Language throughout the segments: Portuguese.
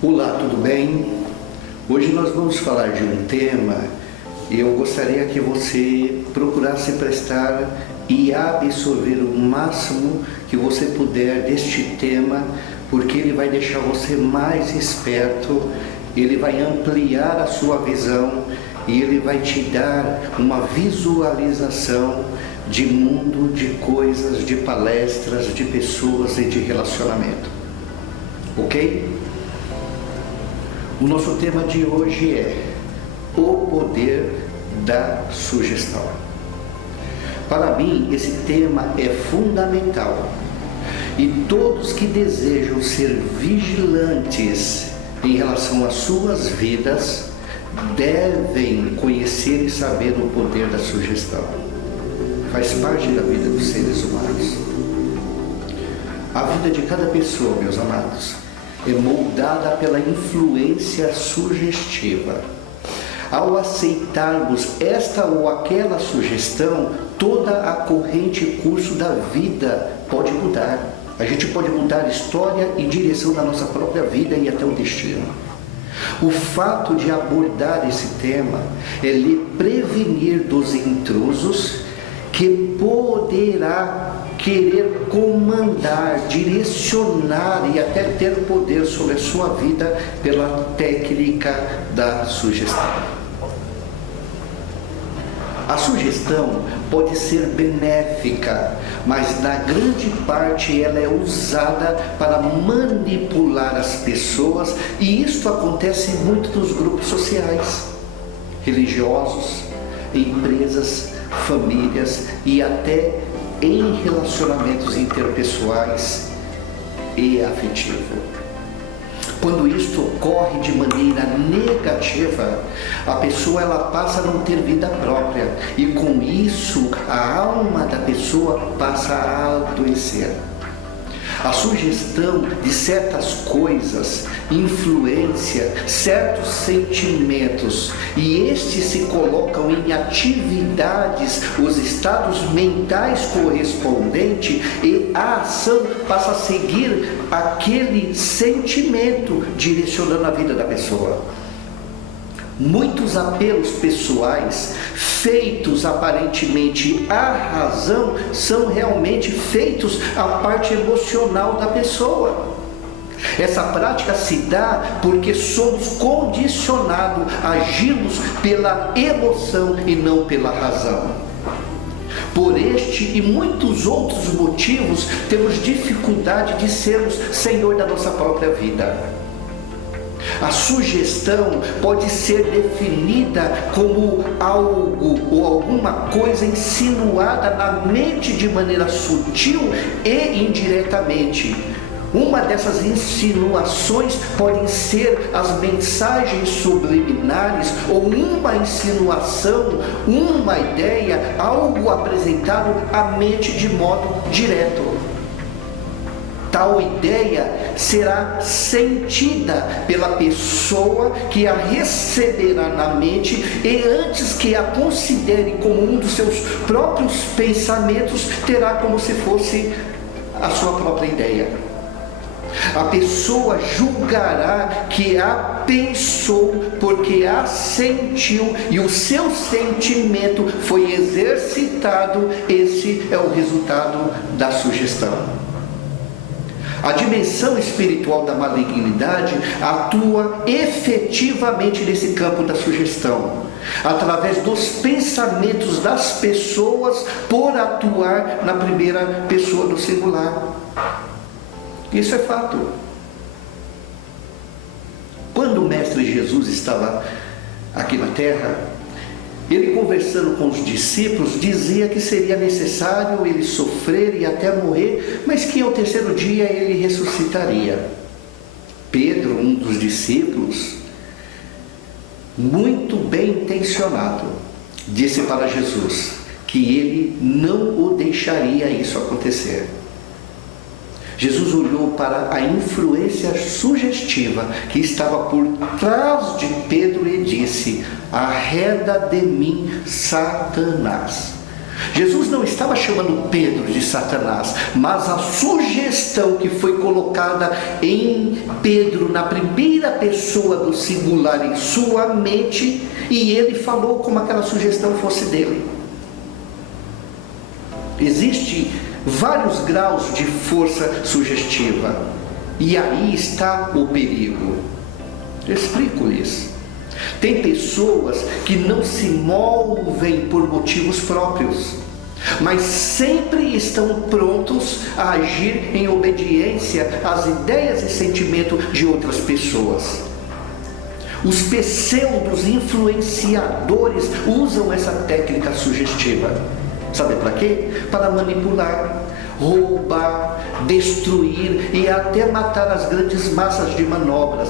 Olá, tudo bem? Hoje nós vamos falar de um tema e eu gostaria que você procurasse prestar e absorver o máximo que você puder deste tema, porque ele vai deixar você mais esperto, ele vai ampliar a sua visão e ele vai te dar uma visualização de mundo, de coisas, de palestras, de pessoas e de relacionamento. Ok? O nosso tema de hoje é o poder da sugestão. Para mim, esse tema é fundamental e todos que desejam ser vigilantes em relação às suas vidas devem conhecer e saber o poder da sugestão. Faz parte da vida dos seres humanos. A vida de cada pessoa, meus amados, é moldada pela influência sugestiva. Ao aceitarmos esta ou aquela sugestão, toda a corrente e curso da vida pode mudar. A gente pode mudar a história e direção da nossa própria vida e até o destino. O fato de abordar esse tema é lhe prevenir dos intrusos que poderá querer comandar, direcionar e até ter poder sobre a sua vida pela técnica da sugestão. A sugestão pode ser benéfica, mas na grande parte ela é usada para manipular as pessoas, e isto acontece muito nos grupos sociais, religiosos, empresas, famílias e até em relacionamentos interpessoais e afetivos. Quando isto ocorre de maneira negativa, a pessoa passa a não ter vida própria e com isso a alma da pessoa passa a adoecer. A sugestão de certas coisas influencia certos sentimentos e estes se colocam em atividades, os estados mentais correspondentes, e a ação passa a seguir aquele sentimento, direcionando a vida da pessoa. Muitos apelos pessoais feitos aparentemente à razão são realmente feitos à parte emocional da pessoa. Essa prática se dá porque somos condicionados a agirmos pela emoção e não pela razão. Por este e muitos outros motivos, temos dificuldade de sermos senhor da nossa própria vida. A sugestão pode ser definida como algo ou alguma coisa insinuada na mente de maneira sutil e indiretamente. Uma dessas insinuações podem ser as mensagens subliminares ou uma insinuação, uma ideia, algo apresentado à mente de modo direto. Tal ideia será sentida pela pessoa que a receberá na mente e antes que a considere como um dos seus próprios pensamentos, terá como se fosse a sua própria ideia. A pessoa julgará que a pensou porque a sentiu e o seu sentimento foi exercitado. Esse é o resultado da sugestão. A dimensão espiritual da malignidade atua efetivamente nesse campo da sugestão, através dos pensamentos das pessoas, por atuar na primeira pessoa do singular. Isso é fato. Quando o Mestre Jesus estava aqui na Terra, ele, conversando com os discípulos, dizia que seria necessário ele sofrer e até morrer, mas que ao terceiro dia ele ressuscitaria. Pedro, um dos discípulos, muito bem intencionado, disse para Jesus que ele não o deixaria isso acontecer. Jesus olhou para a influência sugestiva que estava por trás de Pedro e disse: arreda de mim, Satanás, Jesus não estava chamando Pedro de Satanás, mas a sugestão que foi colocada em Pedro, na primeira pessoa do singular, em sua mente, e ele falou como aquela sugestão fosse dele. Existem vários graus de força sugestiva, e aí está o perigo. Explico-lhes. Tem pessoas que não se movem por motivos próprios, mas sempre estão prontos a agir em obediência às ideias e sentimentos de outras pessoas. Os pseudos influenciadores usam essa técnica sugestiva. Sabe para quê? Para manipular, roubar, destruir e até matar as grandes massas de manobras,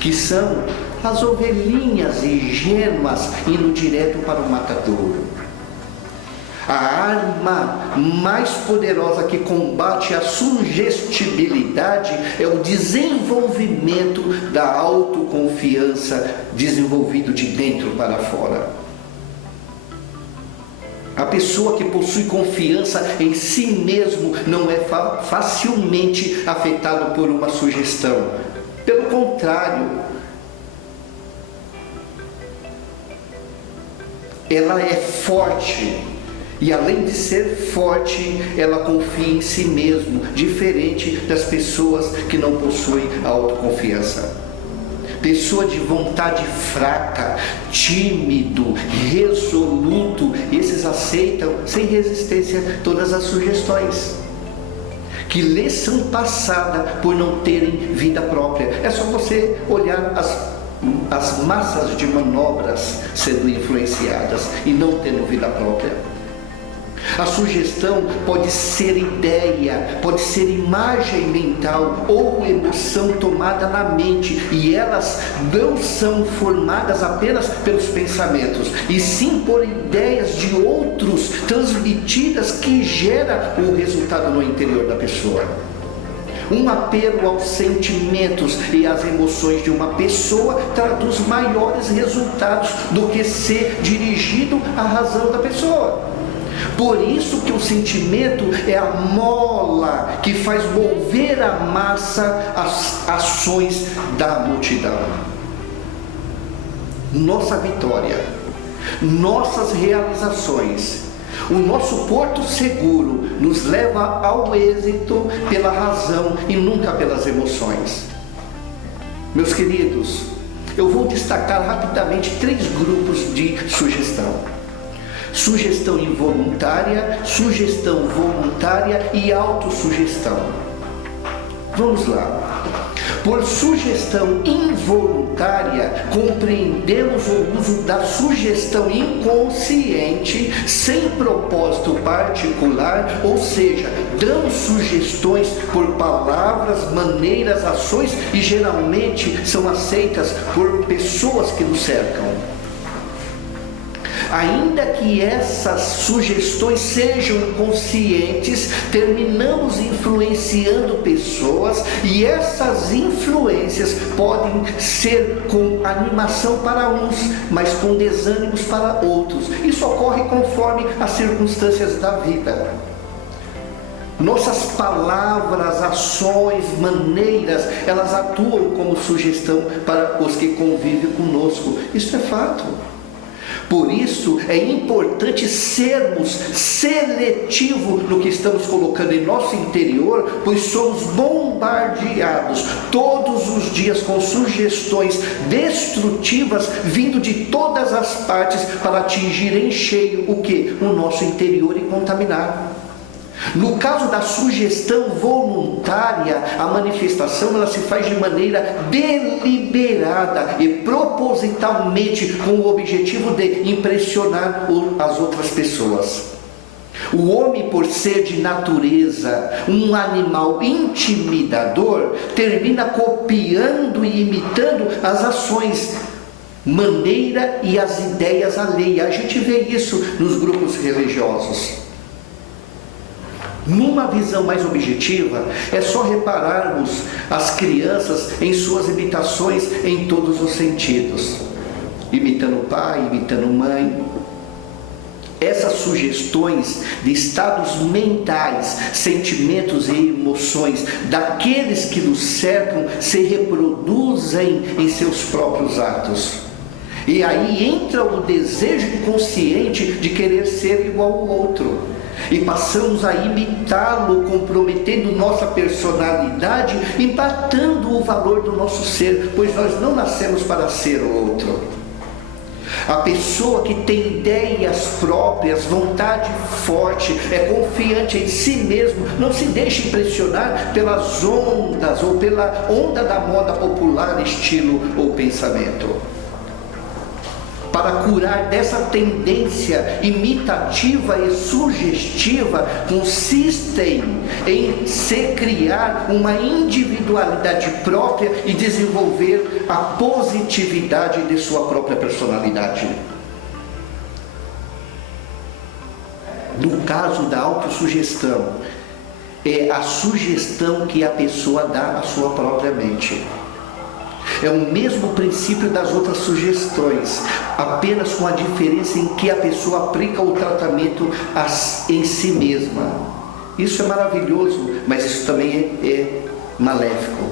que são as ovelhinhas ingênuas indo direto para o matadouro. A arma mais poderosa que combate a sugestibilidade é o desenvolvimento da autoconfiança, desenvolvido de dentro para fora. A pessoa que possui confiança em si mesmo não é facilmente afetado por uma sugestão. Pelo contrário, ela é forte, e além de ser forte, ela confia em si mesmo, diferente das pessoas que não possuem autoconfiança. Pessoa de vontade fraca, tímido, resoluto, esses aceitam sem resistência todas as sugestões que lhes são passadas por não terem vida própria. É só você olhar as massas de manobras sendo influenciadas e não tendo vida própria. A sugestão pode ser ideia, pode ser imagem mental ou emoção tomada na mente, e elas não são formadas apenas pelos pensamentos, e sim por ideias de outros transmitidas, que gera o resultado no interior da pessoa. Um apelo aos sentimentos e às emoções de uma pessoa traduz maiores resultados do que ser dirigido à razão da pessoa. Por isso que o sentimento é a mola que faz mover a massa às ações da multidão. Nossa vitória, nossas realizações, o nosso porto seguro nos leva ao êxito pela razão e nunca pelas emoções. Meus queridos, eu vou destacar rapidamente 3 grupos de sugestão: sugestão involuntária, sugestão voluntária e autossugestão. Vamos lá. Por sugestão involuntária, compreendemos o uso da sugestão inconsciente, sem propósito particular, ou seja, damos sugestões por palavras, maneiras, ações, e geralmente são aceitas por pessoas que nos cercam. Ainda que essas sugestões sejam inconscientes, terminamos influenciando pessoas, e essas influências podem ser com animação para uns, mas com desânimos para outros. Isso ocorre conforme as circunstâncias da vida. Nossas palavras, ações, maneiras, elas atuam como sugestão para os que convivem conosco. Isso é fato. Por isso é importante sermos seletivos no que estamos colocando em nosso interior, pois somos bombardeados todos os dias com sugestões destrutivas vindo de todas as partes para atingir em cheio o que? O nosso interior e contaminar. No caso da sugestão voluntária, a manifestação ela se faz de maneira deliberada e propositalmente, com o objetivo de impressionar as outras pessoas. O homem, por ser de natureza um animal intimidador, termina copiando e imitando as ações, maneira e as ideias alheias. A gente vê isso nos grupos religiosos. Numa visão mais objetiva, é só repararmos as crianças em suas imitações em todos os sentidos, imitando o pai, imitando a mãe, essas sugestões de estados mentais, sentimentos e emoções daqueles que nos cercam se reproduzem em seus próprios atos. E aí entra o desejo inconsciente de querer ser igual ao outro. E passamos a imitá-lo, comprometendo nossa personalidade, empatando o valor do nosso ser, pois nós não nascemos para ser o outro. A pessoa que tem ideias próprias, vontade forte, é confiante em si mesmo, não se deixa impressionar pelas ondas ou pela onda da moda popular, estilo ou pensamento. Para curar dessa tendência imitativa e sugestiva, consistem em se criar uma individualidade própria e desenvolver a positividade de sua própria personalidade. No caso da autossugestão, é a sugestão que a pessoa dá à sua própria mente. É o mesmo princípio das outras sugestões, apenas com a diferença em que a pessoa aplica o tratamento em si mesma. Isso é maravilhoso, mas isso também é maléfico.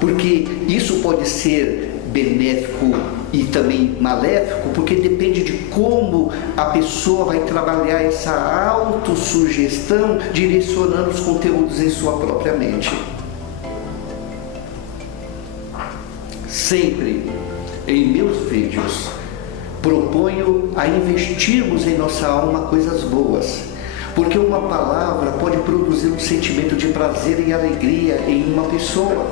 Porque isso pode ser benéfico e também maléfico, porque depende de como a pessoa vai trabalhar essa autossugestão, direcionando os conteúdos em sua própria mente. Sempre em meus vídeos proponho a investirmos em nossa alma coisas boas, porque uma palavra pode produzir um sentimento de prazer e alegria em uma pessoa,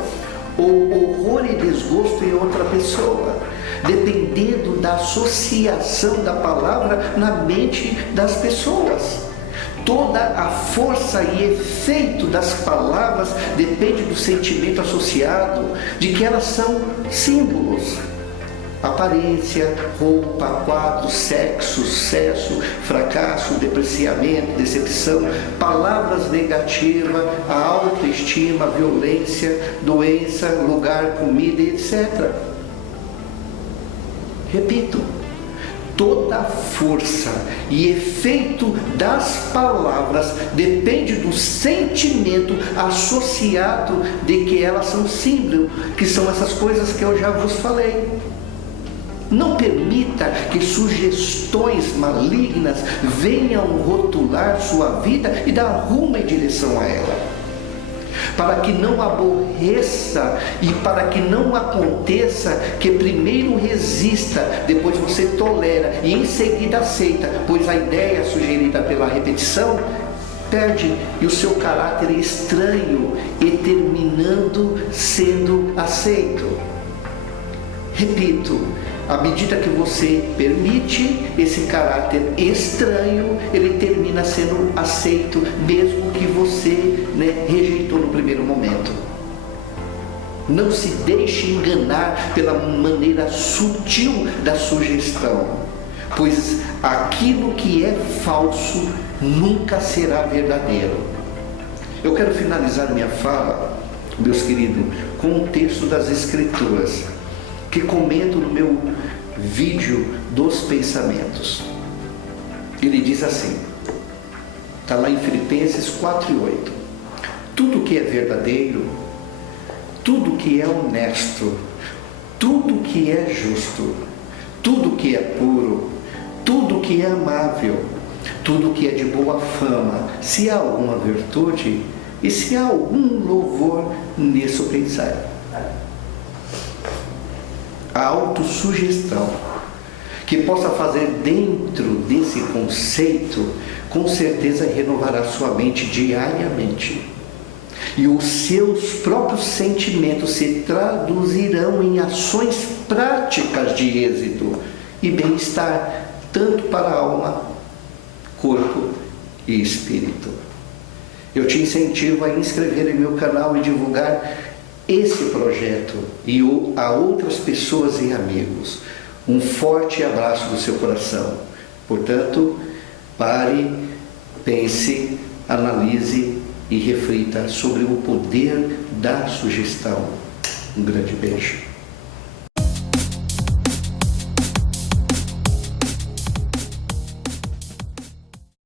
ou horror e desgosto em outra pessoa, dependendo da associação da palavra na mente das pessoas. Toda a força e efeito das palavras depende do sentimento associado, de que elas são símbolos. Aparência, roupa, quadro, sexo, sucesso, fracasso, depreciamento, decepção, palavras negativas, a autoestima, violência, doença, lugar, comida, etc. Repito. Toda a força e efeito das palavras depende do sentimento associado de que elas são símbolos, que são essas coisas que eu já vos falei. Não permita que sugestões malignas venham rotular sua vida e dar rumo em direção a ela. Para que não aborreça e para que não aconteça que primeiro resista, depois você tolera e em seguida aceita, pois a ideia sugerida pela repetição perde e o seu caráter é estranho e terminando sendo aceito. Repito, à medida que você permite esse caráter estranho, ele termina sendo aceito, mesmo que você rejeitou no primeiro momento. Não se deixe enganar pela maneira sutil da sugestão, pois aquilo que é falso nunca será verdadeiro. Eu quero finalizar minha fala, meus queridos, com um texto das Escrituras, que comento no meu vídeo dos pensamentos. Ele diz assim, está lá em Filipenses 4:8. Tudo que é verdadeiro, tudo que é honesto, tudo que é justo, tudo que é puro, tudo que é amável, tudo que é de boa fama, se há alguma virtude e se há algum louvor, nisso pensai. A autossugestão que possa fazer dentro desse conceito, com certeza renovará sua mente diariamente. E os seus próprios sentimentos se traduzirão em ações práticas de êxito e bem-estar, tanto para a alma, corpo e espírito. Eu te incentivo a inscrever em meu canal e divulgar esse projeto e a outras pessoas e amigos. Um forte abraço do seu coração. Portanto, pare, pense, analise e reflita sobre o poder da sugestão. Um grande beijo.